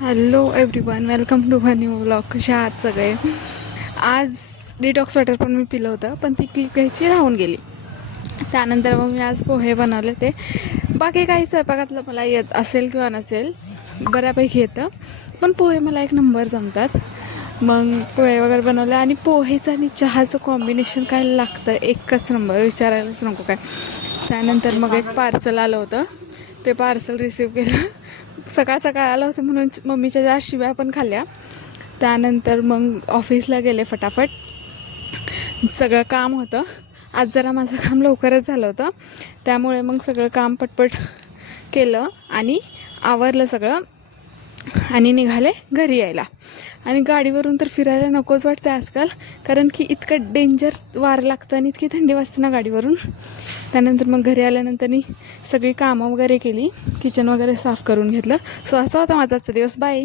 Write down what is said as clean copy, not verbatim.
Hello everyone, welcome to a new vlog. कशा आहात सगळे? आज डिटॉक्स वॉटर पण मी पिलं होतं, पण ती क्लिप घ्यायची राहून गेली. त्यानंतर मग मी आज पोहे बनवले. ते बाकी काही स्वयंपाकातलं मला येत असेल किंवा नसेल, बऱ्यापैकी येतं, पण पोहे मला एक नंबर जमतात. मग पोहे वगैरे बनवले आणि पोहेचं आणि चहाचं कॉम्बिनेशन काय लागतं, एकच नंबर, विचारायलाच नको काय. त्यानंतर मग एक पार्सल आलं होतं, ते पार्सल रिसीव केलं. सकाळ सकाळ आलं होतं म्हणून मम्मीच्या ज्या शिव्या पण खाल्ल्या. त्यानंतर मग ऑफिसला गेले फटाफट. सगळं काम होतं आज, जरा माझं काम लवकरच झालं होतं, त्यामुळे मग सगळं काम पटपट केलं आणि आवरलं सगळं आणि निघाले घरी यायला. आणि गाडीवरून तर फिरायला नकोच वाटतं आजकाल, कारण की इतकं डेंजर वारं लागतं आणि इतकी थंडी वाजते ना गाडीवरून. त्यानंतर मग घरी आल्यानंतर सगळी कामं वगैरे केली, किचन वगैरे साफ करून घेतलं. सो असा होता माझा आजचा दिवस. बाय.